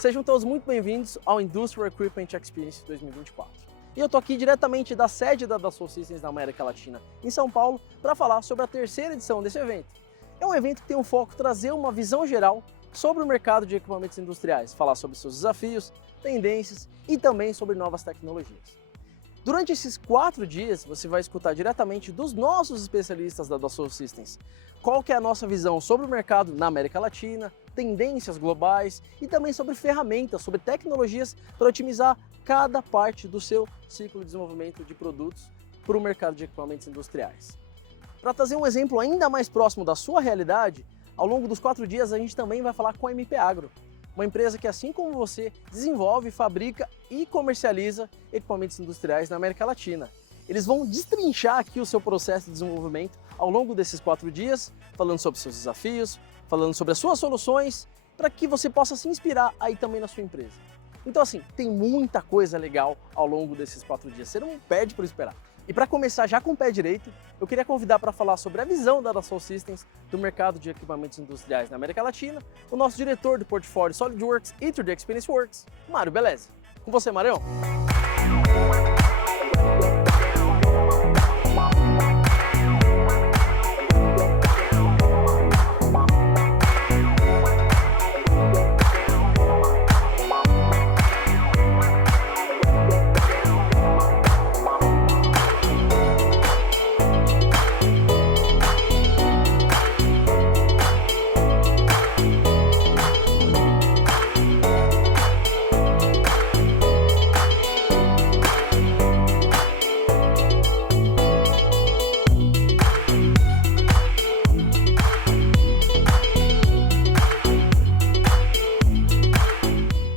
Sejam todos muito bem-vindos ao Industrial Equipment Experience 2024. E eu estou aqui diretamente da sede da Dassault Systèmes na América Latina, em São Paulo, para falar sobre a terceira edição desse evento. É um evento que tem um foco em trazer uma visão geral sobre o mercado de equipamentos industriais, falar sobre seus desafios, tendências e também sobre novas tecnologias. Durante esses 4 dias, você vai escutar diretamente dos nossos especialistas da Dassault Systèmes qual que é a nossa visão sobre o mercado na América Latina, tendências globais e também sobre ferramentas, sobre tecnologias para otimizar cada parte do seu ciclo de desenvolvimento de produtos para o mercado de equipamentos industriais. Para trazer um exemplo ainda mais próximo da sua realidade, ao longo dos 4 dias a gente também vai falar com a MP Agro, uma empresa que, assim como você, desenvolve, fabrica e comercializa equipamentos industriais na América Latina. Eles vão destrinchar aqui o seu processo de desenvolvimento ao longo desses 4 dias, falando sobre seus desafios, falando sobre as suas soluções, para que você possa se inspirar aí também na sua empresa. Então assim, tem muita coisa legal ao longo desses 4 dias, você não perde por esperar. E para começar já com o pé direito, eu queria convidar para falar sobre a visão da Dassault Systèmes do mercado de equipamentos industriais na América Latina, o nosso diretor do portfólio SolidWorks e 3D Experience Works, Mário Beleze. Com você, Marião.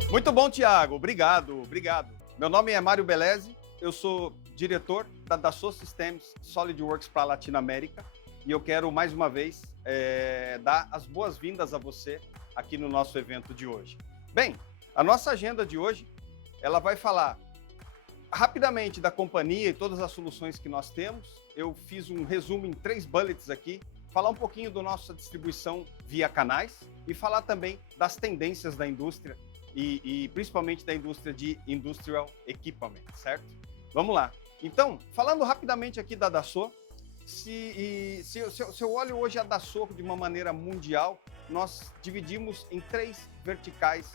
Muito bom, Thiago. Obrigado. Meu nome é Mário Beleze, eu sou diretor da Dassault Systèmes SolidWorks para a Latinoamérica e eu quero mais uma vez dar as boas-vindas a você aqui no nosso evento de hoje. Bem, a nossa agenda de hoje, ela vai falar rapidamente da companhia e todas as soluções que nós temos. Eu fiz um resumo em 3 bullets aqui, falar um pouquinho da nossa distribuição via canais e falar também das tendências da indústria e principalmente da indústria de Industrial Equipment, certo? Vamos lá. Então, falando rapidamente aqui da Dassault, se eu olho hoje a Dassault de uma maneira mundial, nós dividimos em 3 verticais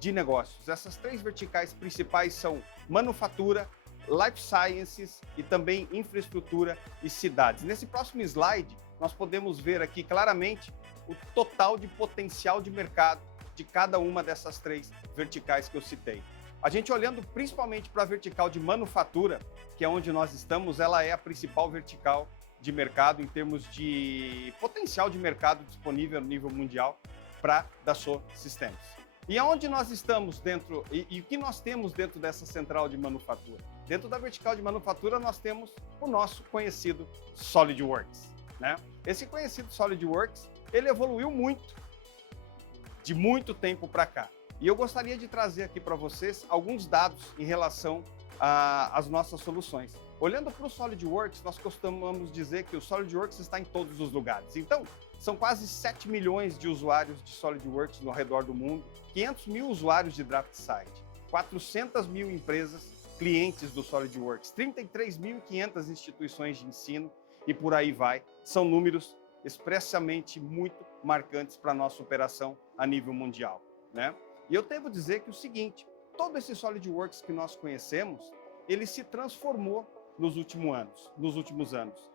de negócios. Essas 3 verticais principais são manufatura, life sciences e também infraestrutura e cidades. Nesse próximo slide, nós podemos ver aqui claramente o total de potencial de mercado de cada uma dessas 3 verticais que eu citei. A gente olhando principalmente para a vertical de manufatura, que é onde nós estamos, ela é a principal vertical de mercado em termos de potencial de mercado disponível no nível mundial para Dassault Systèmes. E aonde nós estamos dentro, e o que nós temos dentro dessa central de manufatura? Dentro da vertical de manufatura nós temos o nosso conhecido SolidWorks, né? Esse conhecido SolidWorks, ele evoluiu muito, de muito tempo para cá. E eu gostaria de trazer aqui para vocês alguns dados em relação às nossas soluções. Olhando para o SolidWorks, nós costumamos dizer que o SolidWorks está em todos os lugares. Então, são quase 7 milhões de usuários de SolidWorks no redor do mundo, 500 mil usuários de DraftSide, 400 mil empresas clientes do SolidWorks, 33.500 instituições de ensino e por aí vai. São números expressamente muito marcantes para a nossa operação a nível mundial, né? E eu devo dizer que o seguinte, todo esse SolidWorks que nós conhecemos, ele se transformou nos últimos anos.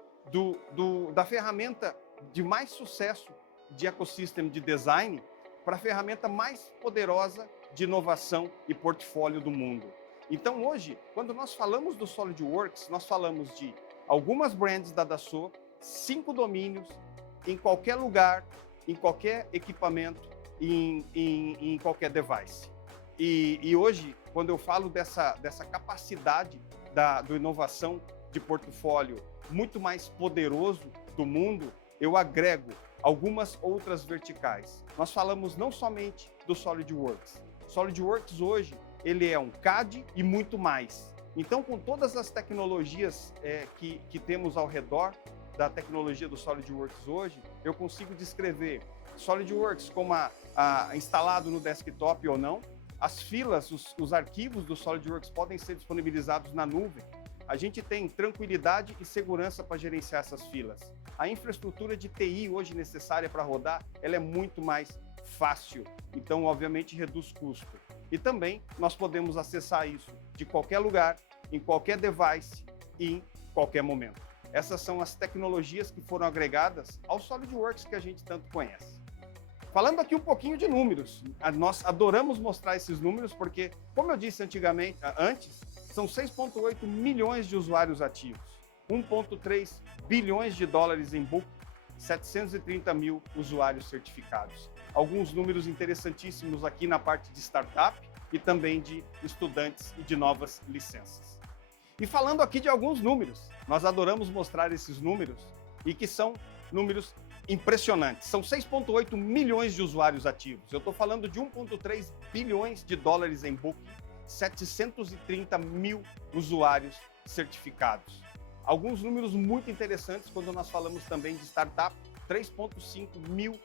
Da ferramenta de mais sucesso de ecossistema de design para a ferramenta mais poderosa de inovação e portfólio do mundo. Então hoje, quando nós falamos do SolidWorks, nós falamos de algumas brands da Dassault, 5 domínios, em qualquer lugar, em qualquer equipamento, em qualquer device. E hoje, quando eu falo dessa capacidade da inovação de portfólio muito mais poderoso do mundo, eu agrego algumas outras verticais. Nós falamos não somente do SolidWorks. SolidWorks hoje, ele é um CAD e muito mais. Então, com todas as tecnologias que temos ao redor da tecnologia do SolidWorks hoje, eu consigo descrever SolidWorks como instalado no desktop ou não, as filas, os arquivos do SolidWorks podem ser disponibilizados na nuvem, a gente tem tranquilidade e segurança para gerenciar essas filas. A infraestrutura de TI hoje necessária para rodar, ela é muito mais fácil, então obviamente reduz custo. E também nós podemos acessar isso de qualquer lugar, em qualquer device e em qualquer momento. Essas são as tecnologias que foram agregadas ao SolidWorks que a gente tanto conhece. Falando aqui um pouquinho de números, nós adoramos mostrar esses números porque, como eu disse antes, são 6,8 milhões de usuários ativos, 1,3 bilhões de dólares em book, 730 mil usuários certificados. Alguns números interessantíssimos aqui na parte de startup e também de estudantes e de novas licenças. E falando aqui de alguns números, nós adoramos mostrar esses números e que são números impressionantes. São 6,8 milhões de usuários ativos. Eu estou falando de 1,3 bilhões de dólares em book, 730 mil usuários certificados. Alguns números muito interessantes quando nós falamos também de startup, 3,5 mil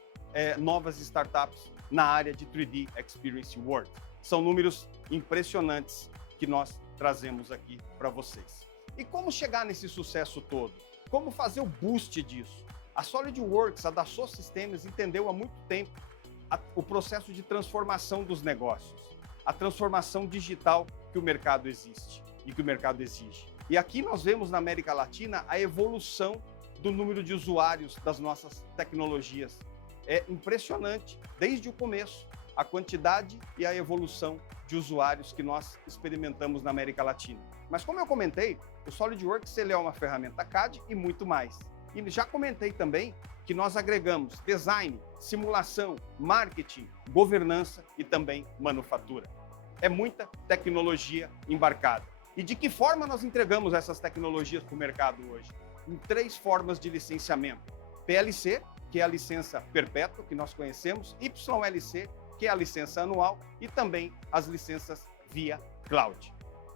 novas startups na área de 3D Experience World. São números impressionantes que nós trazemos aqui para vocês. E como chegar nesse sucesso todo? Como fazer o boost disso? A SolidWorks, a Dassault Systems, entendeu há muito tempo o processo de transformação dos negócios, a transformação digital que o mercado existe e que o mercado exige. E aqui nós vemos na América Latina a evolução do número de usuários das nossas tecnologias. É impressionante, desde o começo, a quantidade e a evolução de usuários que nós experimentamos na América Latina. Mas como eu comentei, o SolidWorks ele é uma ferramenta CAD e muito mais. E já comentei também que nós agregamos design, simulação, marketing, governança e também manufatura. É muita tecnologia embarcada. E de que forma nós entregamos essas tecnologias para o mercado hoje? Em 3 formas de licenciamento. PLC, que é a licença perpétua que nós conhecemos, YLC, que é a licença anual, e também as licenças via cloud.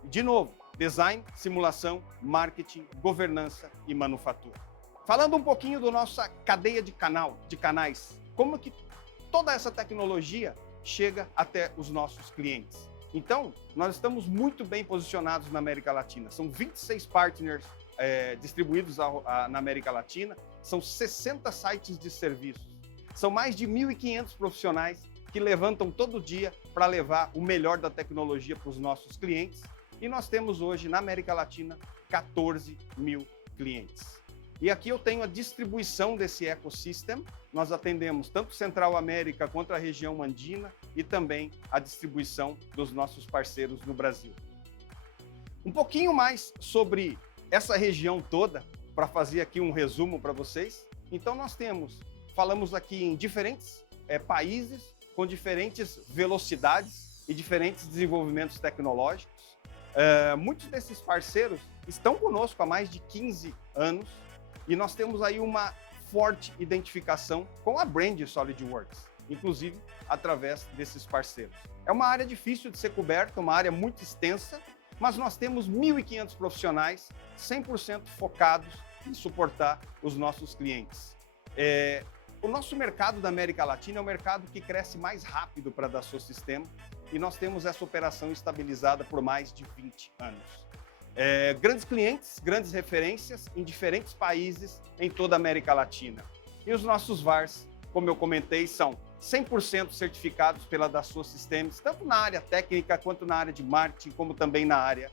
De novo, design, simulação, marketing, governança e manufatura. Falando um pouquinho da nossa cadeia de canais, como que toda essa tecnologia chega até os nossos clientes. Então, nós estamos muito bem posicionados na América Latina. São 26 partners distribuídos na América Latina, são 60 sites de serviços, são mais de 1.500 profissionais que levantam todo dia para levar o melhor da tecnologia para os nossos clientes. E nós temos hoje, na América Latina, 14 mil clientes. E aqui eu tenho a distribuição desse ecossistema. Nós atendemos tanto Central América quanto a região andina e também a distribuição dos nossos parceiros no Brasil. Um pouquinho mais sobre essa região toda, para fazer aqui um resumo para vocês. Então nós falamos aqui em diferentes países, com diferentes velocidades e diferentes desenvolvimentos tecnológicos. Muitos desses parceiros estão conosco há mais de 15 anos e nós temos aí uma forte identificação com a brand SolidWorks, inclusive através desses parceiros. É uma área difícil de ser coberta, uma área muito extensa, mas nós temos 1.500 profissionais 100% focados em suportar os nossos clientes. O nosso mercado da América Latina é o mercado que cresce mais rápido para a Dassault Systèmes e nós temos essa operação estabilizada por mais de 20 anos. Grandes clientes, grandes referências em diferentes países em toda a América Latina. E os nossos VARs, como eu comentei, são 100% certificados pela Dassault Systems, tanto na área técnica quanto na área de marketing, como também na área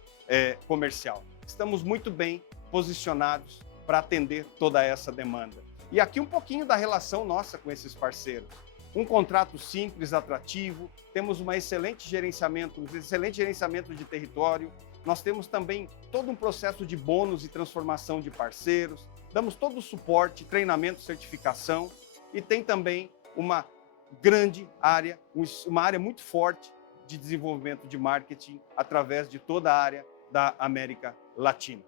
comercial. Estamos muito bem posicionados para atender toda essa demanda. E aqui um pouquinho da relação nossa com esses parceiros. Um contrato simples, atrativo, temos um excelente gerenciamento de território, nós temos também todo um processo de bônus e transformação de parceiros, damos todo o suporte, treinamento, certificação e tem também uma grande área, uma área muito forte de desenvolvimento de marketing através de toda a área da América Latina.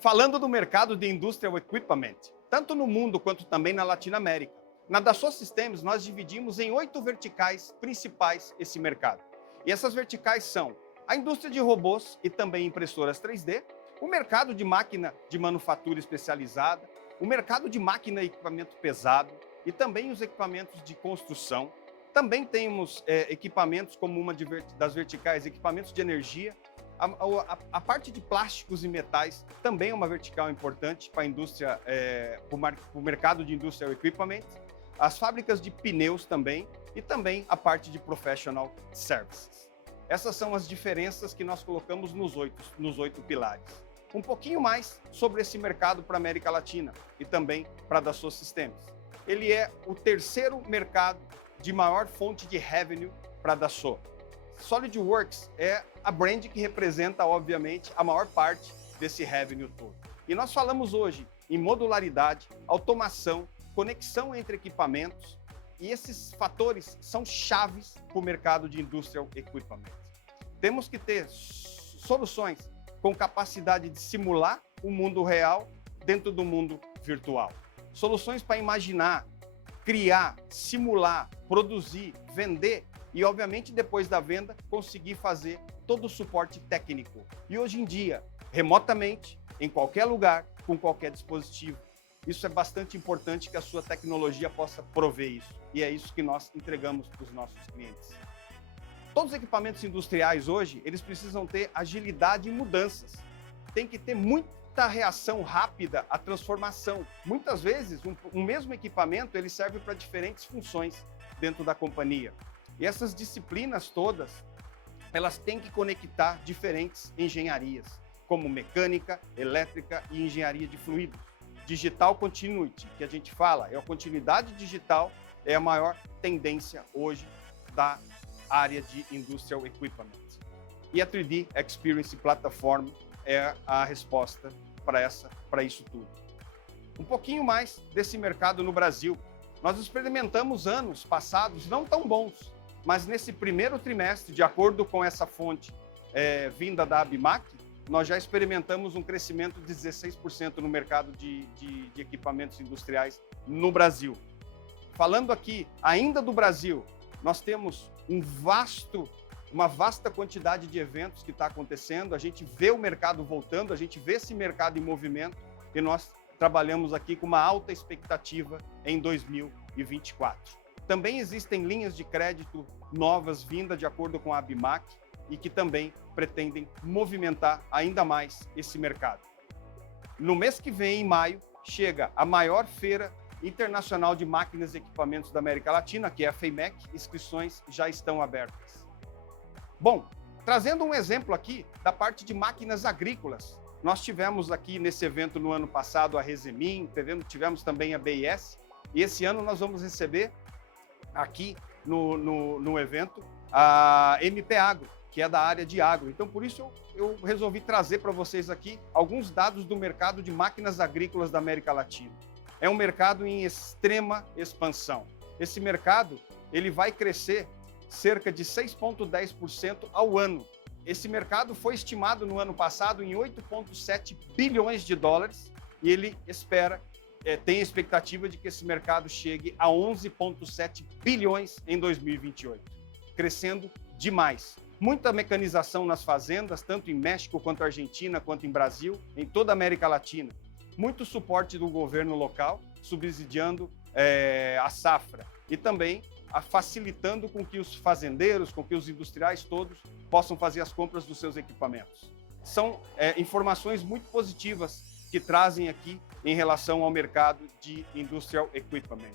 Falando do mercado de Industrial Equipment, tanto no mundo quanto também na Latinoamérica, na Dassault Systems nós dividimos em 8 verticais principais esse mercado. E essas verticais são a indústria de robôs e também impressoras 3D, o mercado de máquina de manufatura especializada, o mercado de máquina e equipamento pesado e também os equipamentos de construção, Também temos equipamentos como uma das verticais, equipamentos de energia. A parte de plásticos e metais também é uma vertical importante para a indústria, para o mercado de industrial equipment. As fábricas de pneus também e também a parte de professional services. Essas são as diferenças que nós colocamos nos 8 pilares. Um pouquinho mais sobre esse mercado para a América Latina e também para a Dassault Systèmes. Ele é o terceiro mercado de maior fonte de revenue para a Dassault. SolidWorks é a brand que representa, obviamente, a maior parte desse revenue todo. E nós falamos hoje em modularidade, automação, conexão entre equipamentos, e esses fatores são chaves para o mercado de industrial equipment. Temos que ter soluções com capacidade de simular o mundo real dentro do mundo virtual. Soluções para imaginar, criar, simular, produzir, vender e, obviamente, depois da venda, conseguir fazer todo o suporte técnico. E hoje em dia, remotamente, em qualquer lugar, com qualquer dispositivo. Isso é bastante importante que a sua tecnologia possa prover isso. E é isso que nós entregamos para os nossos clientes. Todos os equipamentos industriais hoje, eles precisam ter agilidade e mudanças. Tem que ter muita reação rápida à transformação. Muitas vezes, um mesmo equipamento ele serve para diferentes funções dentro da companhia. E essas disciplinas todas, elas têm que conectar diferentes engenharias, como mecânica, elétrica e engenharia de fluidos. Digital Continuity, que a gente fala, a continuidade digital é a maior tendência hoje da área de Industrial Equipment. E a 3D Experience Platform é a resposta para isso tudo. Um pouquinho mais desse mercado no Brasil. Nós experimentamos anos passados não tão bons, mas nesse primeiro trimestre, de acordo com essa fonte vinda da ABMAC, nós já experimentamos um crescimento de 16% no mercado de equipamentos industriais no Brasil. Falando aqui ainda do Brasil, nós temos uma vasta quantidade de eventos que está acontecendo, a gente vê o mercado voltando, a gente vê esse mercado em movimento e nós trabalhamos aqui com uma alta expectativa em 2024. Também existem linhas de crédito novas vindas de acordo com a ABMAC e que também pretendem movimentar ainda mais esse mercado. No mês que vem, em maio, chega a maior feira internacional de máquinas e equipamentos da América Latina, que é a FEIMEC. Inscrições já estão abertas. Bom, trazendo um exemplo aqui da parte de máquinas agrícolas, nós tivemos aqui nesse evento no ano passado a Resemin, tivemos também a BIS, e esse ano nós vamos receber aqui no evento a MP Agro, que é da área de agro. Então, por isso, eu resolvi trazer para vocês aqui alguns dados do mercado de máquinas agrícolas da América Latina. É um mercado em extrema expansão. Esse mercado ele vai crescer cerca de 6,10% ao ano. Esse mercado foi estimado no ano passado em 8,7 bilhões de dólares e ele tem a expectativa de que esse mercado chegue a 11,7 bilhões em 2028, crescendo demais. Muita mecanização nas fazendas, tanto em México quanto Argentina, quanto em Brasil, em toda a América Latina. Muito suporte do governo local, subsidiando a safra e também facilitando com que os fazendeiros, com que os industriais todos possam fazer as compras dos seus equipamentos. São informações muito positivas que trazem aqui em relação ao mercado de Industrial Equipment.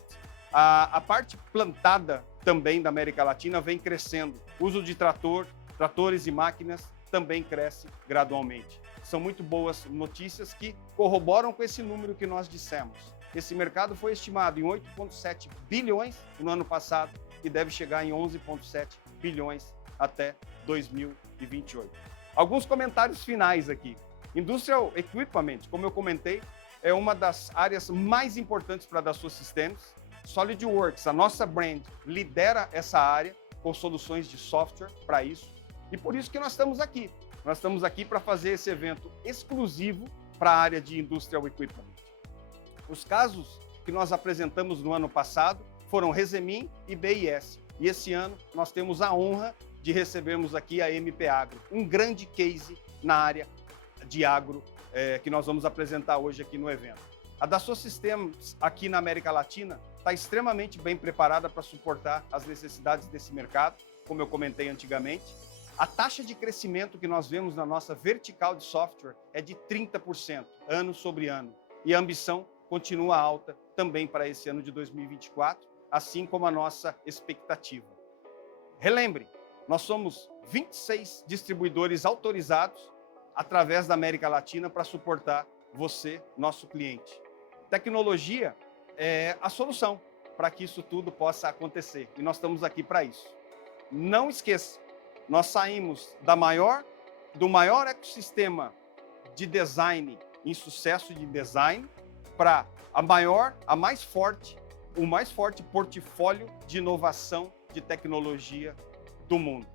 A parte plantada também da América Latina vem crescendo. O uso de tratores e máquinas também cresce gradualmente. São muito boas notícias que corroboram com esse número que nós dissemos. Esse mercado foi estimado em 8,7 bilhões no ano passado e deve chegar em 11,7 bilhões até 2028. Alguns comentários finais aqui. Industrial Equipment, como eu comentei, é uma das áreas mais importantes para a Dassault Systèmes. SolidWorks, a nossa brand, lidera essa área com soluções de software para isso. E por isso que nós estamos aqui. Nós estamos aqui para fazer esse evento exclusivo para a área de Industrial Equipment. Os casos que nós apresentamos no ano passado foram Resemin e BIS. E esse ano nós temos a honra de recebermos aqui a MP Agro, um grande case na área de agro que nós vamos apresentar hoje aqui no evento. A Dassault Systèmes aqui na América Latina está extremamente bem preparada para suportar as necessidades desse mercado, como eu comentei antigamente. A taxa de crescimento que nós vemos na nossa vertical de software é de 30%, ano sobre ano. E a ambição continua alta também para esse ano de 2024, assim como a nossa expectativa. Relembre, nós somos 26 distribuidores autorizados através da América Latina para suportar você, nosso cliente. Tecnologia é a solução para que isso tudo possa acontecer e nós estamos aqui para isso. Não esqueça, nós saímos do maior ecossistema de design em sucesso de design para o mais forte portfólio de inovação de tecnologia do mundo.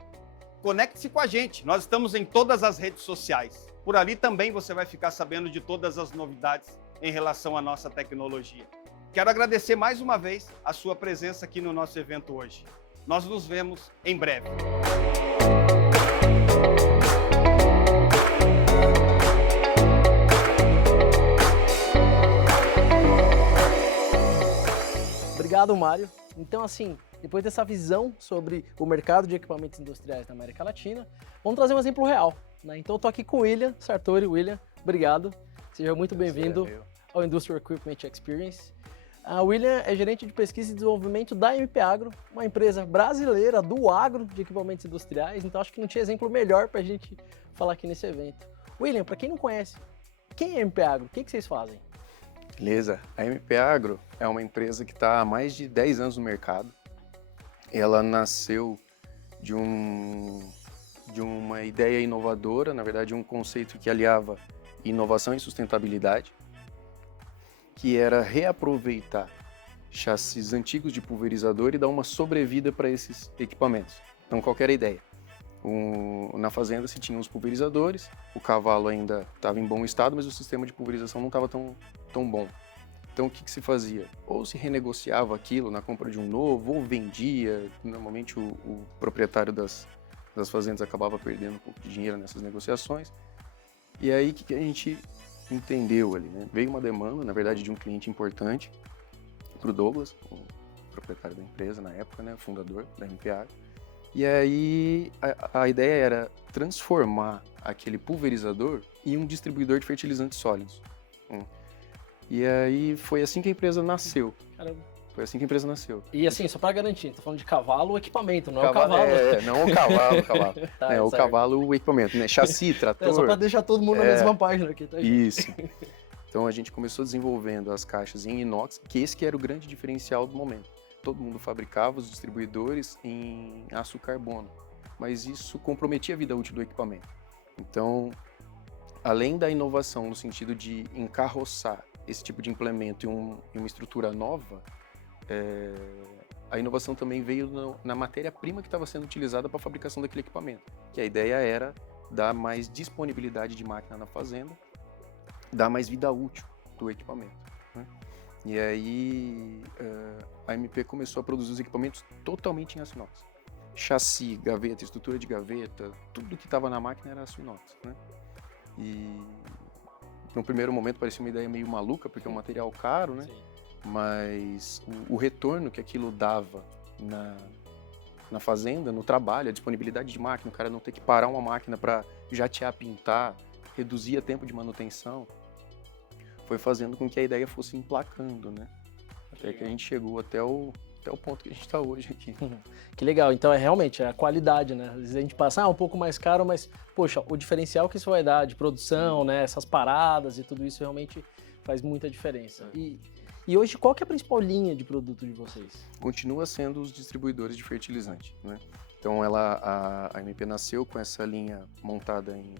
Conecte-se com a gente, nós estamos em todas as redes sociais. Por ali também você vai ficar sabendo de todas as novidades em relação à nossa tecnologia. Quero agradecer mais uma vez a sua presença aqui no nosso evento hoje. Nós nos vemos em breve. Obrigado, Mário. Então, assim, depois dessa visão sobre o mercado de equipamentos industriais na América Latina, vamos trazer um exemplo real, né? Então, eu estou aqui com o William Sartori. William, obrigado. Seja muito bem-vindo ao Industrial Equipment Experience. A William é gerente de pesquisa e desenvolvimento da MP Agro, uma empresa brasileira do agro de equipamentos industriais, então acho que não tinha exemplo melhor para a gente falar aqui nesse evento. William, para quem não conhece, quem é a MP Agro? O que vocês fazem? Beleza. A MP Agro é uma empresa que está há mais de 10 anos no mercado. Ela nasceu de uma ideia inovadora, na verdade um conceito que aliava inovação e sustentabilidade, que era reaproveitar chassis antigos de pulverizador e dar uma sobrevida para esses equipamentos. Então, qual que era a ideia? Na fazenda se tinha os pulverizadores, o cavalo ainda estava em bom estado, mas o sistema de pulverização não estava tão bom. Então, o que se fazia? Ou se renegociava aquilo na compra de um novo, ou vendia. Normalmente, o proprietário das fazendas acabava perdendo um pouco de dinheiro nessas negociações. E aí, o que a gente entendeu ali, né? Veio uma demanda, na verdade, de um cliente importante para o Douglas, o proprietário da empresa na época, né, fundador da MPA. E aí a ideia era transformar aquele pulverizador em um distribuidor de fertilizantes sólidos. E aí foi assim que a empresa nasceu. Caramba. Foi assim que a empresa nasceu. E assim, só para garantir, tô falando de cavalo, o equipamento, não é o cavalo. Não o cavalo, Tá, o cavalo, o equipamento, né? Chassi, trator. Só para deixar todo mundo na mesma página aqui, tá? Isso. Então a gente começou desenvolvendo as caixas em inox, que esse que era o grande diferencial do momento. Todo mundo fabricava os distribuidores em aço carbono, mas isso comprometia a vida útil do equipamento. Então, além da inovação no sentido de encarroçar esse tipo de implemento em uma estrutura nova, a inovação também veio na matéria-prima que estava sendo utilizada para a fabricação daquele equipamento, que a ideia era dar mais disponibilidade de máquina na fazenda, dar mais vida útil do equipamento, né? E aí a MP começou a produzir os equipamentos totalmente em aço inox. Chassi, gaveta, estrutura de gaveta, tudo que estava na máquina era aço inox, né? E no primeiro momento parecia uma ideia meio maluca, porque é um material caro, né? Sim. Mas o retorno que aquilo dava na fazenda, no trabalho, a disponibilidade de máquina, o cara não ter que parar uma máquina para jatear, pintar, reduzir o tempo de manutenção, foi fazendo com que a ideia fosse emplacando, né? Até que a gente chegou até o ponto que a gente está hoje aqui. Que legal, então realmente a qualidade, né? Às vezes a gente passa um pouco mais caro, mas, poxa, o diferencial que isso vai dar de produção, né? Essas paradas e tudo isso realmente faz muita diferença. E hoje, qual que é a principal linha de produto de vocês? Continua sendo os distribuidores de fertilizante, né? Então a MP nasceu com essa linha montada em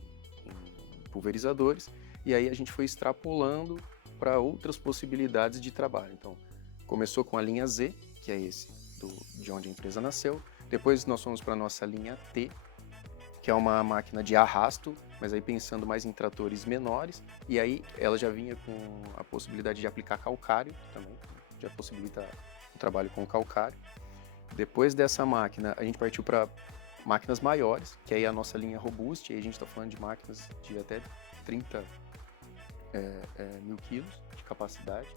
pulverizadores, e aí a gente foi extrapolando para outras possibilidades de trabalho. Então, começou com a linha Z, que é de onde a empresa nasceu. Depois nós fomos para a nossa linha T, que é uma máquina de arrasto, mas aí pensando mais em tratores menores. E aí ela já vinha com a possibilidade de aplicar calcário também, já possibilita o trabalho com calcário. Depois dessa máquina, a gente partiu para máquinas maiores, que aí é a nossa linha Robust, aí a gente está falando de máquinas de até 30 mil quilos de capacidade.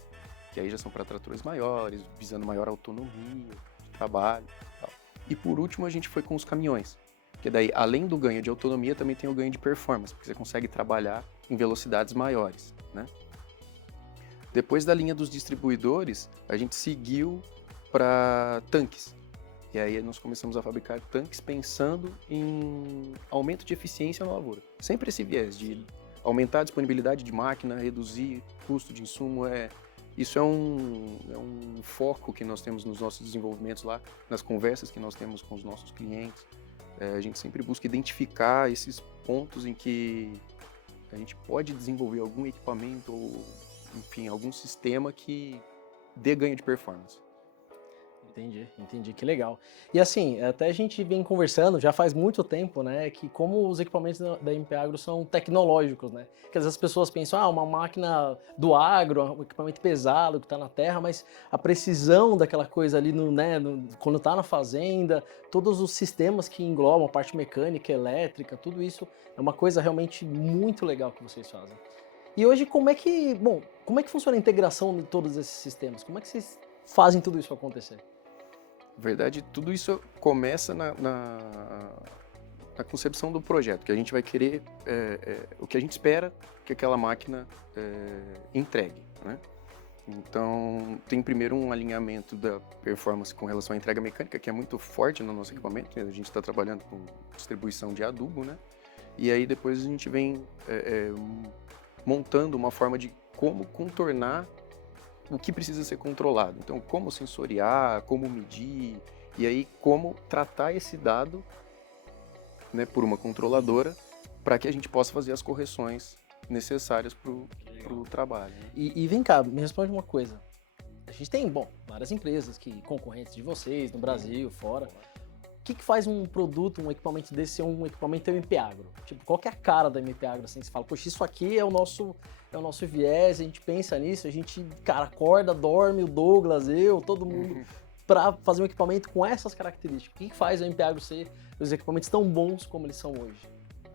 que aí já são para tratores maiores, visando maior autonomia de trabalho e tal. E por último, a gente foi com os caminhões, porque daí, além do ganho de autonomia, também tem o ganho de performance, porque você consegue trabalhar em velocidades maiores, né? Depois da linha dos distribuidores, a gente seguiu para tanques. E aí nós começamos a fabricar tanques pensando em aumento de eficiência na lavoura. Sempre esse viés de aumentar a disponibilidade de máquina, reduzir custo de insumo. Isso é um foco que nós temos nos nossos desenvolvimentos lá, nas conversas que nós temos com os nossos clientes. A gente sempre busca identificar esses pontos em que a gente pode desenvolver algum equipamento ou, enfim, algum sistema que dê ganho de performance. Entendi, que legal. E assim, até a gente vem conversando já faz muito tempo, né, que como os equipamentos da MP Agro são tecnológicos, né, que às vezes as pessoas pensam, uma máquina do agro, um equipamento pesado que está na terra, mas a precisão daquela coisa ali, quando está na fazenda, todos os sistemas que englobam a parte mecânica, elétrica, tudo isso é uma coisa realmente muito legal que vocês fazem. E hoje, como é que funciona a integração de todos esses sistemas? Como é que vocês fazem tudo isso acontecer? Na verdade, tudo isso começa na concepção do projeto, que a gente vai querer, o que a gente espera que aquela máquina entregue, né? Então, tem primeiro um alinhamento da performance com relação à entrega mecânica, que é muito forte no nosso equipamento. A gente está trabalhando com distribuição de adubo, né? E aí depois a gente vem montando uma forma de como contornar o que precisa ser controlado. Então, como sensoriar, como medir, e aí como tratar esse dado, né, por uma controladora, para que a gente possa fazer as correções necessárias para o trabalho. Né? E vem cá, me responde uma coisa. A gente tem, várias empresas concorrentes de vocês, no Brasil, fora. O que faz um produto, um equipamento desse ser um equipamento MP Agro? Tipo, qual que é a cara da MP Agro? Assim, você fala, poxa, isso aqui é o nosso viés, a gente pensa nisso, a gente, cara, acorda, dorme, o Douglas, todo mundo, para fazer um equipamento com essas características. O que faz a MP Agro ser os equipamentos tão bons como eles são hoje?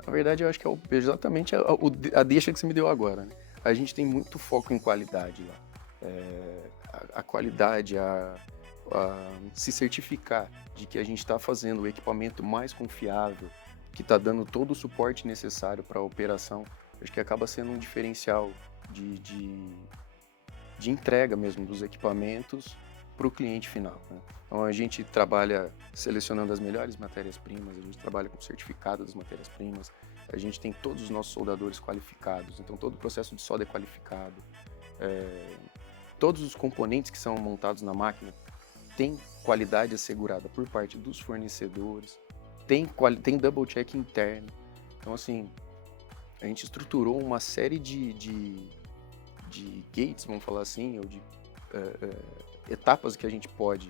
Na verdade, eu acho que é exatamente a deixa que você me deu agora. Né? A gente tem muito foco em qualidade lá. A qualidade, a se certificar de que a gente está fazendo o equipamento mais confiável, que está dando todo o suporte necessário para a operação, acho que acaba sendo um diferencial de entrega mesmo dos equipamentos para o cliente final. Né? Então a gente trabalha selecionando as melhores matérias-primas, a gente trabalha com certificado das matérias-primas, a gente tem todos os nossos soldadores qualificados, então todo o processo de solda é qualificado, todos os componentes que são montados na máquina tem qualidade assegurada por parte dos fornecedores, tem double check interno. Então, assim, a gente estruturou uma série de gates, vamos falar assim, ou de etapas que a gente pode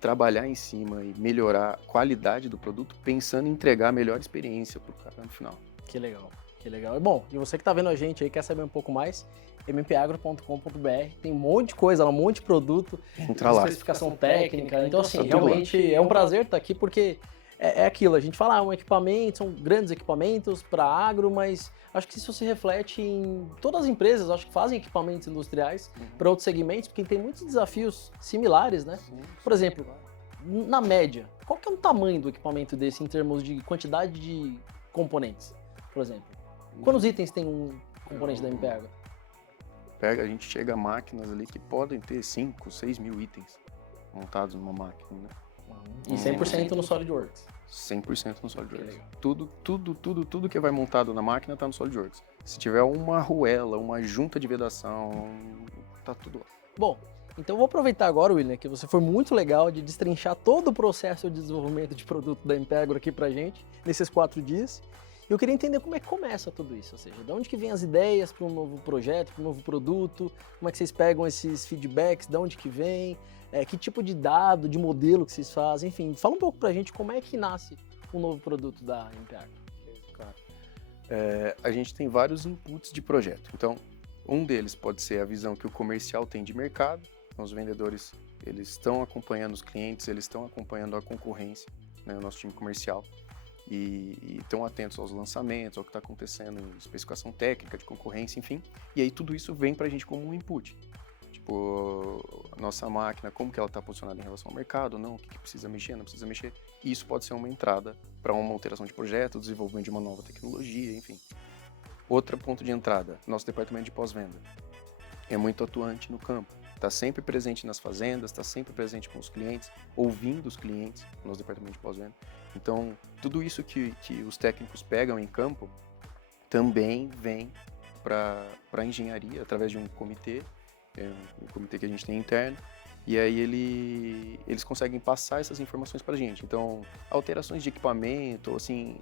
trabalhar em cima e melhorar a qualidade do produto, pensando em entregar a melhor experiência para o cara no final. Que legal. E bom, e você que está vendo a gente aí, quer saber um pouco mais, mpagro.com.br, tem um monte de coisa lá, um monte de produto, especificação técnica, então assim, realmente é um prazer estar aqui porque é aquilo, a gente fala, um equipamento, são grandes equipamentos para agro, mas acho que isso se reflete em todas as empresas, acho que fazem equipamentos industriais para outros segmentos, porque tem muitos desafios similares, né? Por exemplo, na média, qual que é o tamanho do equipamento desse em termos de quantidade de componentes, por exemplo? Quantos itens tem um componente da MP Agro? A gente chega a máquinas ali que podem ter 5, 6 mil itens montados numa máquina, né? E 100% no SolidWorks? 100% no SolidWorks. Tudo que vai montado na máquina está no SolidWorks. Se tiver uma arruela, uma junta de vedação, tá tudo lá. Bom, então eu vou aproveitar agora, William, que você foi muito legal de destrinchar todo o processo de desenvolvimento de produto da MP Agro aqui pra gente, nesses 4 dias. Eu queria entender como é que começa tudo isso, ou seja, de onde que vem as ideias para um novo projeto, para um novo produto, como é que vocês pegam esses feedbacks, de onde que vem, que tipo de dado, de modelo que vocês fazem, enfim, fala um pouco pra gente como é que nasce um novo produto da MP Agro. Claro. A gente tem vários inputs de projeto, então um deles pode ser a visão que o comercial tem de mercado, então, os vendedores eles estão acompanhando os clientes, eles estão acompanhando a concorrência, né, o nosso time comercial, e estão atentos aos lançamentos, ao que está acontecendo em especificação técnica, de concorrência, enfim. E aí tudo isso vem para a gente como um input. Tipo, a nossa máquina, como que ela está posicionada em relação ao mercado, não, o que precisa mexer, não precisa mexer. E isso pode ser uma entrada para uma alteração de projeto, desenvolvimento de uma nova tecnologia, enfim. Outro ponto de entrada, nosso departamento de pós-venda. É muito atuante no campo. Está sempre presente nas fazendas, está sempre presente com os clientes, ouvindo os clientes, nosso departamento de pós-venda. Então, tudo isso que os técnicos pegam em campo também vem para a engenharia, através de um comitê que a gente tem interno, e aí eles conseguem passar essas informações para a gente. Então, alterações de equipamento, assim,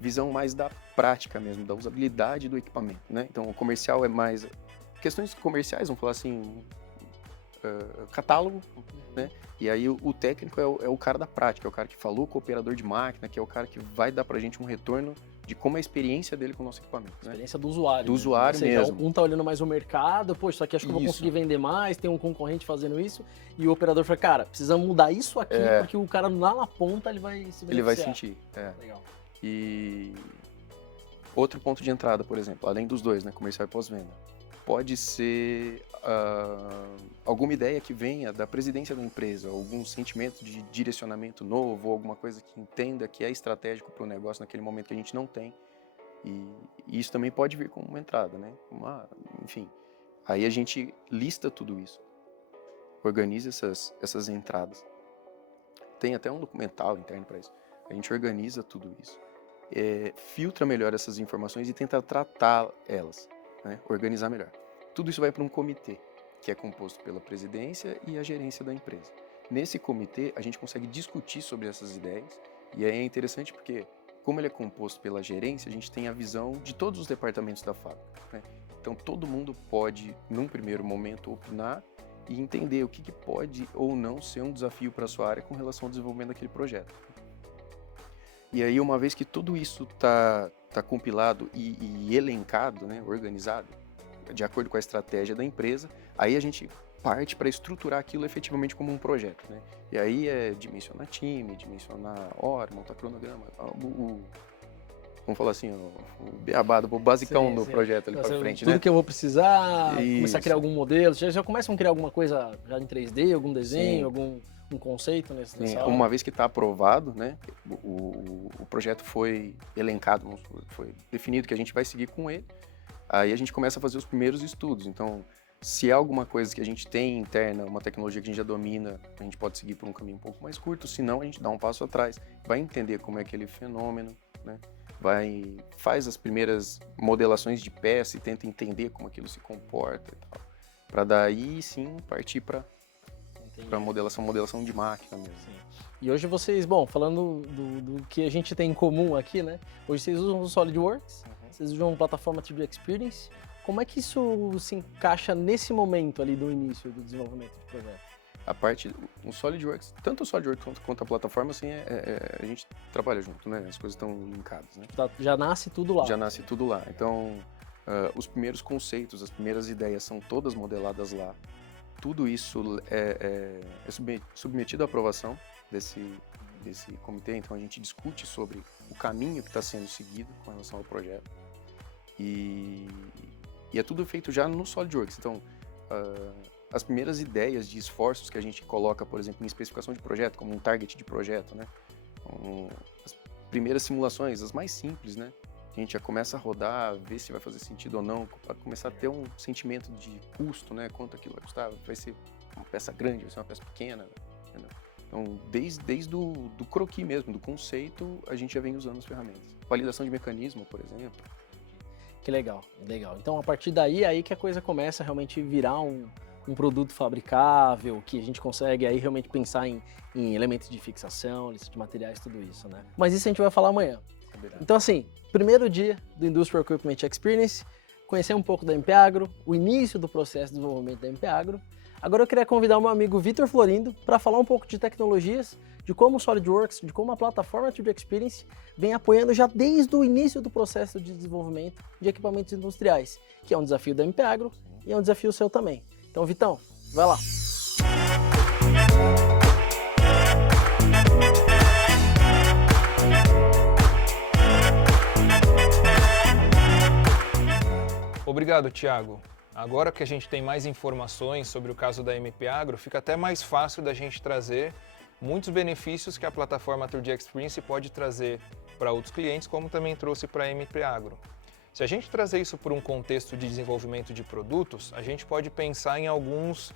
visão mais da prática mesmo, da usabilidade do equipamento, né? Então, o comercial é mais... Questões comerciais, vamos falar assim, catálogo, né? E aí o técnico é o cara da prática, é o cara que falou com o operador de máquina, que é o cara que vai dar pra gente um retorno de como é a experiência dele com o nosso equipamento. Né? Experiência do usuário. Do usuário mesmo. Um tá olhando mais o mercado, pô, isso aqui acho que eu vou conseguir vender mais, tem um concorrente fazendo isso, e o operador fala, cara, precisamos mudar isso aqui, porque o cara lá na ponta ele vai se beneficiar. Ele vai sentir, Legal. E outro ponto de entrada, por exemplo, além dos dois, né, comercial e pós-venda, pode ser alguma ideia que venha da presidência da empresa, algum sentimento de direcionamento novo, alguma coisa que entenda que é estratégico para o negócio naquele momento que a gente não tem. E isso também pode vir como uma entrada, né? Enfim, aí a gente lista tudo isso, organiza essas entradas. Tem até um documental interno para isso. A gente organiza tudo isso, filtra melhor essas informações e tenta tratar elas. Né, organizar melhor. Tudo isso vai para um comitê, que é composto pela presidência e a gerência da empresa. Nesse comitê, a gente consegue discutir sobre essas ideias, e aí é interessante porque, como ele é composto pela gerência, a gente tem a visão de todos os departamentos da fábrica. Né? Então, todo mundo pode, num primeiro momento, opinar e entender o que pode ou não ser um desafio para a sua área com relação ao desenvolvimento daquele projeto. E aí, uma vez que tudo isso está compilado e elencado, né, organizado, de acordo com a estratégia da empresa, aí a gente parte para estruturar aquilo efetivamente como um projeto. Né? E aí é dimensionar time, dimensionar hora, montar cronograma, vamos falar assim, o beabado, o basicão do projeto ali para frente. Tudo né? que eu vou precisar, começar a criar algum modelo, já começam a criar alguma coisa já em 3D, algum desenho, algum conceito nessa Uma vez que está aprovado, né, o projeto foi elencado, foi definido que a gente vai seguir com ele, aí a gente começa a fazer os primeiros estudos. Então, se é alguma coisa que a gente tem interna, uma tecnologia que a gente já domina, a gente pode seguir por um caminho um pouco mais curto, senão a gente dá um passo atrás, vai entender como é aquele fenômeno, né, faz as primeiras modelações de peça e tenta entender como aquilo se comporta e tal, para daí sim partir para modelação de máquina mesmo. Sim. E hoje vocês, bom, falando do que a gente tem em comum aqui, né? Hoje vocês usam o SolidWorks, vocês usam uma plataforma 3D Experience. Como é que isso se encaixa nesse momento ali do início do desenvolvimento do projeto? A parte, o SolidWorks, tanto o SolidWorks quanto a plataforma, assim, a gente trabalha junto, né? As coisas estão linkadas, né? Já nasce tudo lá. Já nasce tudo lá. Então, os primeiros conceitos, as primeiras ideias são todas modeladas lá. Tudo isso é submetido à aprovação desse comitê, então a gente discute sobre o caminho que está sendo seguido com relação ao projeto. E é tudo feito já no SolidWorks. Então, as primeiras ideias de esforços que a gente coloca, por exemplo, em especificação de projeto, como um target de projeto, né? As primeiras simulações, as mais simples, né? A gente já começa a rodar, ver se vai fazer sentido ou não, para começar a ter um sentimento de custo, né? Quanto aquilo vai custar, vai ser uma peça grande, vai ser uma peça pequena, entendeu? Então, desde do croquis mesmo, do conceito, a gente já vem usando as ferramentas. Validação de mecanismo, por exemplo. Que legal, legal. Então, a partir daí, aí que a coisa começa a realmente virar um produto fabricável, que a gente consegue aí realmente pensar em elementos de fixação, lista de materiais, tudo isso, né? Mas isso a gente vai falar amanhã. Então, assim, primeiro dia do Industrial Equipment Experience, conhecer um pouco da MP Agro, o início do processo de desenvolvimento da MP Agro. Agora eu queria convidar o meu amigo Vitor Florindo para falar um pouco de tecnologias, de como o SolidWorks, de como a plataforma 3D Experience vem apoiando já desde o início do processo de desenvolvimento de equipamentos industriais, que é um desafio da MP Agro e é um desafio seu também. Então, Vitão, vai lá! Obrigado, Thiago. agora que a gente tem mais informações sobre o caso da MP Agro, fica até mais fácil da gente trazer muitos benefícios que a plataforma 3D Experience pode trazer para outros clientes, como também trouxe para a MP Agro. Se a gente trazer isso por um contexto de desenvolvimento de produtos, a gente pode pensar em algumas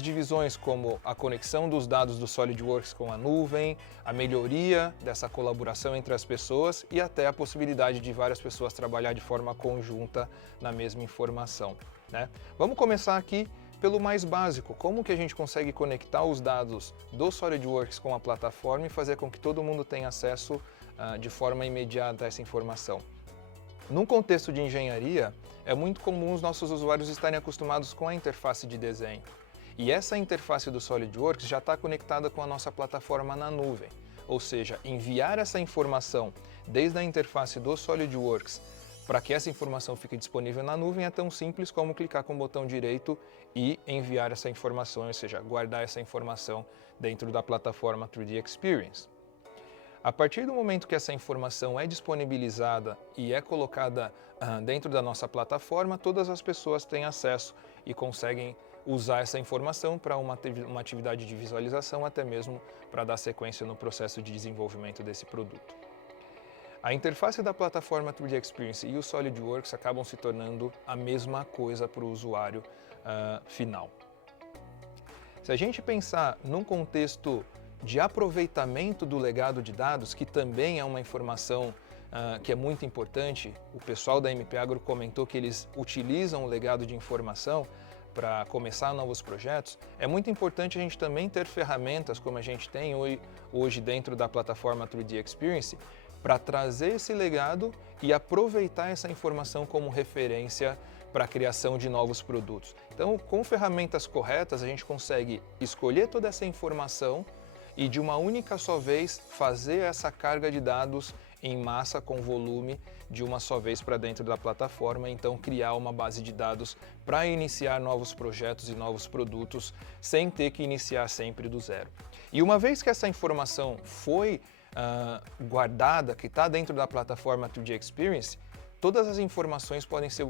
divisões, como a conexão dos dados do SolidWorks com a nuvem, a melhoria dessa colaboração entre as pessoas e até a possibilidade de várias pessoas trabalhar de forma conjunta na mesma informação, né? Vamos começar aqui pelo mais básico, como que a gente consegue conectar os dados do SolidWorks com a plataforma e fazer com que todo mundo tenha acesso de forma imediata a essa informação. Num contexto de engenharia, é muito comum os nossos usuários estarem acostumados com a interface de desenho. E essa interface do SolidWorks já está conectada com a nossa plataforma na nuvem. Ou seja, enviar essa informação desde a interface do SolidWorks para que essa informação fique disponível na nuvem é tão simples como clicar com o botão direito e enviar essa informação, ou seja, guardar essa informação dentro da plataforma 3D Experience. A partir do momento que essa informação é disponibilizada e é colocada dentro da nossa plataforma, todas as pessoas têm acesso e conseguem usar essa informação para uma atividade de visualização, até mesmo para dar sequência no processo de desenvolvimento desse produto. A interface da plataforma 3D Experience e o SolidWorks acabam se tornando a mesma coisa para o usuário final. Se a gente pensar num contexto de aproveitamento do legado de dados, que também é uma informação que é muito importante. O pessoal da MP Agro comentou que eles utilizam o legado de informação para começar novos projetos. É muito importante a gente também ter ferramentas como a gente tem hoje dentro da plataforma 3D Experience para trazer esse legado e aproveitar essa informação como referência para a criação de novos produtos. Então, com ferramentas corretas, a gente consegue escolher toda essa informação e de uma única só vez fazer essa carga de dados em massa com volume de uma só vez para dentro da plataforma, então criar uma base de dados para iniciar novos projetos e novos produtos sem ter que iniciar sempre do zero. E uma vez que essa informação foi guardada, que está dentro da plataforma 3D Experience, todas as informações podem ser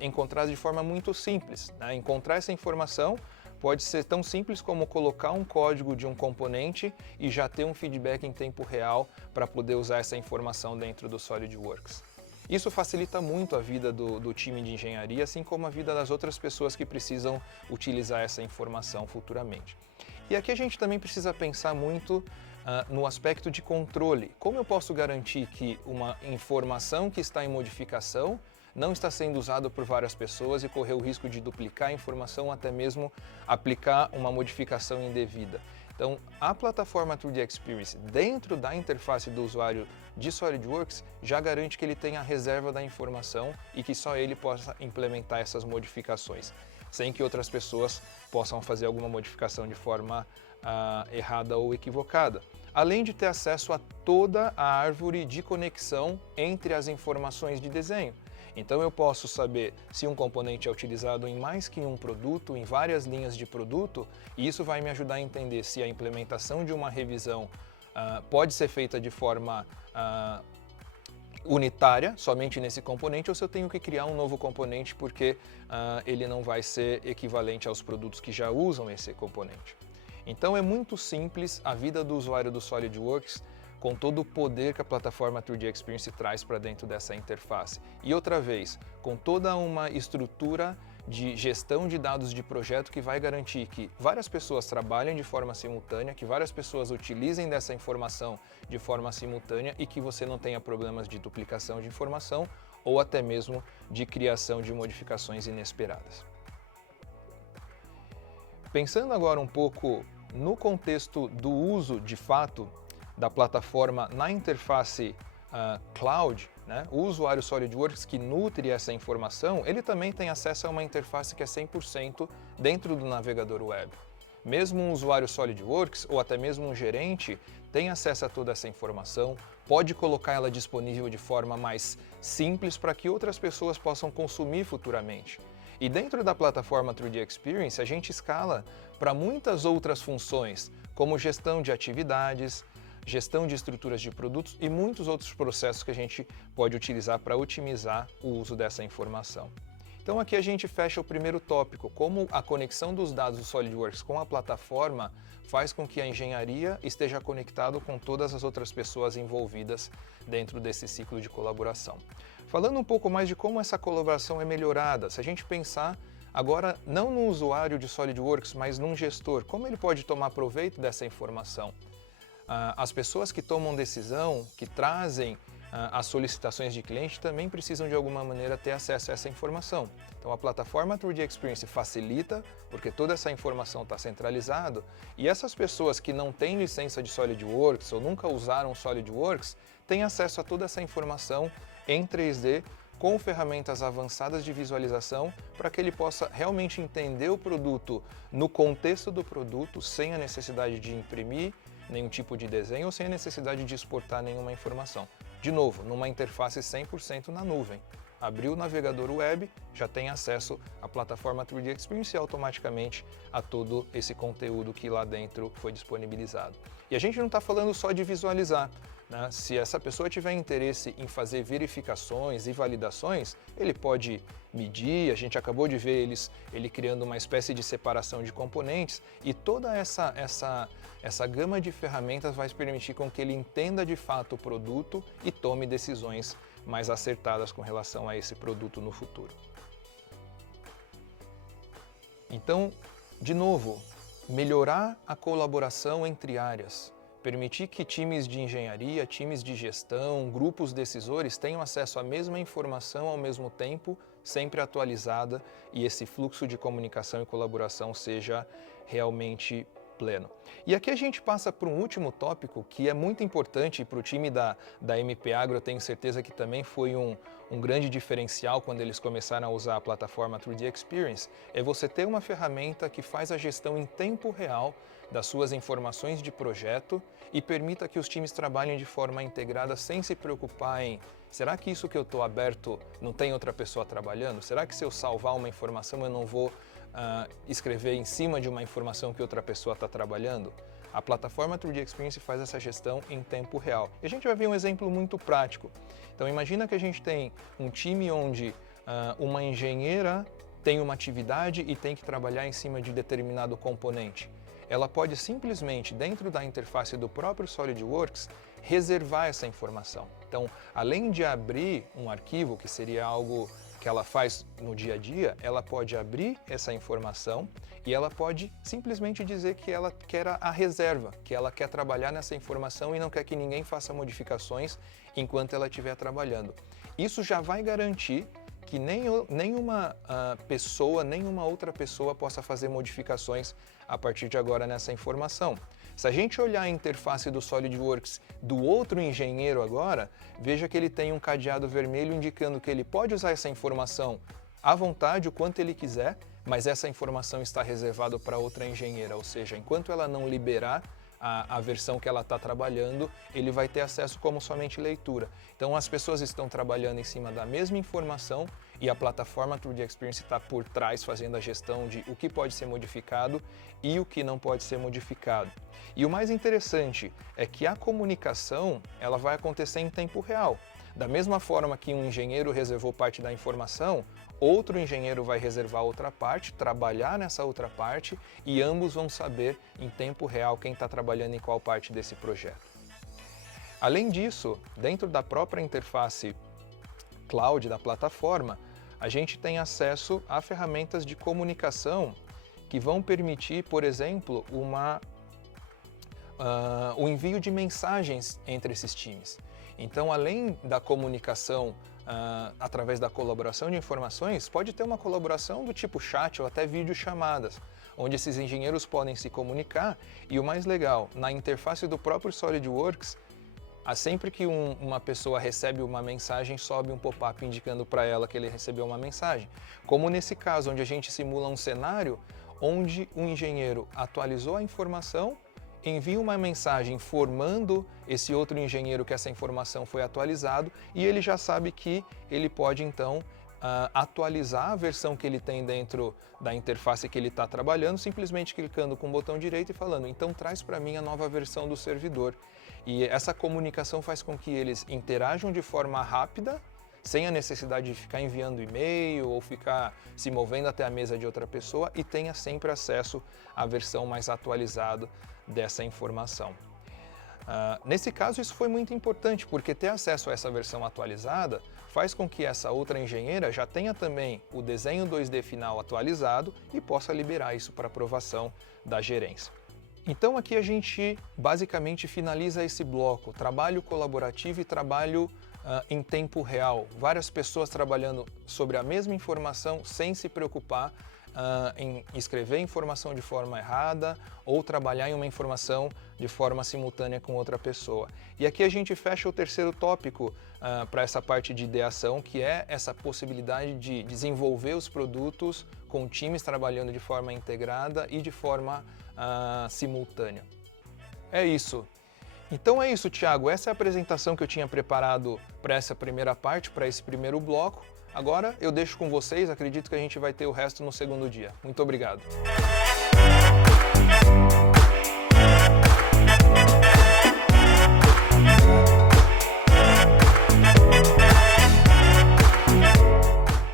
encontradas de forma muito simples, né? Encontrar essa informação pode ser tão simples como colocar um código de um componente e já ter um feedback em tempo real para poder usar essa informação dentro do SolidWorks. Isso facilita muito a vida do time de engenharia, assim como a vida das outras pessoas que precisam utilizar essa informação futuramente. E aqui a gente também precisa pensar muito no aspecto de controle. Como eu posso garantir que uma informação que está em modificação não está sendo usado por várias pessoas e correr o risco de duplicar a informação, até mesmo aplicar uma modificação indevida. Então, a plataforma 3D Experience, dentro da interface do usuário de SolidWorks, já garante que ele tenha a reserva da informação e que só ele possa implementar essas modificações, sem que outras pessoas possam fazer alguma modificação de forma errada ou equivocada. Além de ter acesso a toda a árvore de conexão entre as informações de desenho. Então eu posso saber se um componente é utilizado em mais que um produto, em várias linhas de produto, e isso vai me ajudar a entender se a implementação de uma revisão pode ser feita de forma unitária, somente nesse componente, ou se eu tenho que criar um novo componente porque ele não vai ser equivalente aos produtos que já usam esse componente. Então é muito simples a vida do usuário do SolidWorks, com todo o poder que a plataforma 3D Experience traz para dentro dessa interface. E outra vez, com toda uma estrutura de gestão de dados de projeto que vai garantir que várias pessoas trabalhem de forma simultânea, que várias pessoas utilizem dessa informação de forma simultânea e que você não tenha problemas de duplicação de informação ou até mesmo de criação de modificações inesperadas. Pensando agora um pouco no contexto do uso de fato da plataforma na interface cloud, né? O usuário SolidWorks que nutre essa informação, ele também tem acesso a uma interface que é 100% dentro do navegador web. Mesmo um usuário SolidWorks ou até mesmo um gerente tem acesso a toda essa informação, pode colocar ela disponível de forma mais simples para que outras pessoas possam consumir futuramente. E dentro da plataforma 3D Experience, a gente escala para muitas outras funções, como gestão de atividades, gestão de estruturas de produtos e muitos outros processos que a gente pode utilizar para otimizar o uso dessa informação. Então aqui a gente fecha o primeiro tópico, como a conexão dos dados do SolidWorks com a plataforma faz com que a engenharia esteja conectado com todas as outras pessoas envolvidas dentro desse ciclo de colaboração. Falando um pouco mais de como essa colaboração é melhorada, se a gente pensar agora não no usuário de SolidWorks, mas num gestor, como ele pode tomar proveito dessa informação? As pessoas que tomam decisão, que trazem as solicitações de cliente, também precisam de alguma maneira ter acesso a essa informação. Então a plataforma 3D Experience facilita, porque toda essa informação está centralizada, e essas pessoas que não têm licença de SolidWorks ou nunca usaram SolidWorks, têm acesso a toda essa informação em 3D, com ferramentas avançadas de visualização, para que ele possa realmente entender o produto no contexto do produto, sem a necessidade de imprimir nenhum tipo de desenho ou sem a necessidade de exportar nenhuma informação. De novo, numa interface 100% na nuvem. Abriu o navegador web, já tem acesso à plataforma 3D Experience e automaticamente a todo esse conteúdo que lá dentro foi disponibilizado. E a gente não está falando só de visualizar, né? Se essa pessoa tiver interesse em fazer verificações e validações, ele pode medir, a gente acabou de ver ele criando uma espécie de separação de componentes, e toda essa gama de ferramentas vai permitir com que ele entenda de fato o produto e tome decisões mais acertadas com relação a esse produto no futuro. Então, de novo, melhorar a colaboração entre áreas. Permitir que times de engenharia, times de gestão, grupos decisores tenham acesso à mesma informação ao mesmo tempo, sempre atualizada, e esse fluxo de comunicação e colaboração seja realmente pleno. E aqui a gente passa para um último tópico que é muito importante para o time da MP Agro. Eu tenho certeza que também foi um grande diferencial quando eles começaram a usar a plataforma 3D Experience, é você ter uma ferramenta que faz a gestão em tempo real das suas informações de projeto e permita que os times trabalhem de forma integrada sem se preocupar em: será que isso que eu estou aberto não tem outra pessoa trabalhando? Será que se eu salvar uma informação eu não vou escrever em cima de uma informação que outra pessoa está trabalhando? A plataforma 3D Experience faz essa gestão em tempo real. E a gente vai ver um exemplo muito prático. Então imagina que a gente tem um time onde uma engenheira tem uma atividade e tem que trabalhar em cima de determinado componente. Ela pode simplesmente, dentro da interface do próprio SolidWorks, reservar essa informação. Então, além de abrir um arquivo, que seria algo que ela faz no dia a dia, ela pode abrir essa informação e ela pode simplesmente dizer que ela quer a reserva, que ela quer trabalhar nessa informação e não quer que ninguém faça modificações enquanto ela estiver trabalhando. Isso já vai garantir que nenhuma pessoa, nenhuma outra pessoa possa fazer modificações a partir de agora nessa informação. Se a gente olhar a interface do SolidWorks do outro engenheiro agora, veja que ele tem um cadeado vermelho indicando que ele pode usar essa informação à vontade, o quanto ele quiser, mas essa informação está reservada para outra engenheira, ou seja, enquanto ela não liberar a versão que ela está trabalhando, ele vai ter acesso como somente leitura. Então as pessoas estão trabalhando em cima da mesma informação e a plataforma 3D Experience está por trás fazendo a gestão de o que pode ser modificado e o que não pode ser modificado. E o mais interessante é que a comunicação ela vai acontecer em tempo real. Da mesma forma que um engenheiro reservou parte da informação, outro engenheiro vai reservar outra parte, trabalhar nessa outra parte e ambos vão saber em tempo real quem está trabalhando em qual parte desse projeto. Além disso, dentro da própria interface cloud da plataforma, a gente tem acesso a ferramentas de comunicação que vão permitir, por exemplo, o envio de mensagens entre esses times. Então, além da comunicação através da colaboração de informações, pode ter uma colaboração do tipo chat ou até videochamadas, onde esses engenheiros podem se comunicar. E o mais legal, na interface do próprio SolidWorks, sempre que uma pessoa recebe uma mensagem, sobe um pop-up indicando para ela que ele recebeu uma mensagem. Como nesse caso, onde a gente simula um cenário onde um engenheiro atualizou a informação, envia uma mensagem informando esse outro engenheiro que essa informação foi atualizada e ele já sabe que ele pode então atualizar a versão que ele tem dentro da interface que ele está trabalhando, simplesmente clicando com o botão direito e falando: então traz para mim a nova versão do servidor. E essa comunicação faz com que eles interajam de forma rápida, sem a necessidade de ficar enviando e-mail ou ficar se movendo até a mesa de outra pessoa e tenha sempre acesso à versão mais atualizada dessa informação. Nesse caso, isso foi muito importante, porque ter acesso a essa versão atualizada faz com que essa outra engenheira já tenha também o desenho 2D final atualizado e possa liberar isso para aprovação da gerência. Então aqui a gente basicamente finaliza esse bloco, trabalho colaborativo e trabalho em tempo real. Várias pessoas trabalhando sobre a mesma informação sem se preocupar em escrever informação de forma errada ou trabalhar em uma informação de forma simultânea com outra pessoa. E aqui a gente fecha o terceiro tópico para essa parte de ideação, que é essa possibilidade de desenvolver os produtos com times trabalhando de forma integrada e de forma simultânea. É isso. Então é isso, Thiago. Essa é a apresentação que eu tinha preparado para essa primeira parte, para esse primeiro bloco. Agora eu deixo com vocês, acredito que a gente vai ter o resto no segundo dia. Muito obrigado.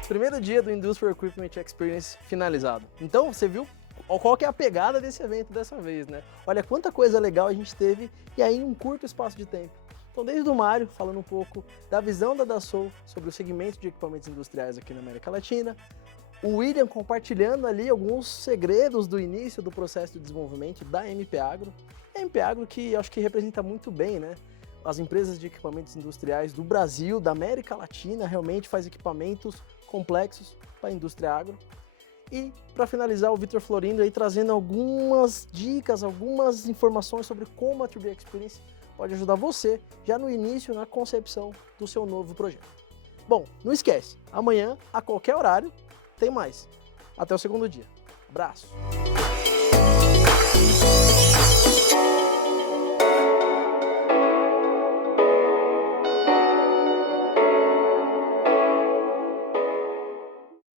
Primeiro dia do Industrial Equipment Experience finalizado. Então, você viu qual que é a pegada desse evento dessa vez, né? Olha quanta coisa legal a gente teve e aí em um curto espaço de tempo. Então, desde o Mário, falando um pouco da visão da Dassault sobre o segmento de equipamentos industriais aqui na América Latina, o William compartilhando ali alguns segredos do início do processo de desenvolvimento da MP Agro. A MP Agro que acho que representa muito bem, né? As empresas de equipamentos industriais do Brasil, da América Latina, realmente faz equipamentos complexos para a indústria agro. E para finalizar, o Vitor Florindo aí trazendo algumas dicas, algumas informações sobre como a 3D Experience pode ajudar você já no início, na concepção do seu novo projeto. Bom, não esquece, amanhã, a qualquer horário, tem mais. Até o segundo dia. Abraço!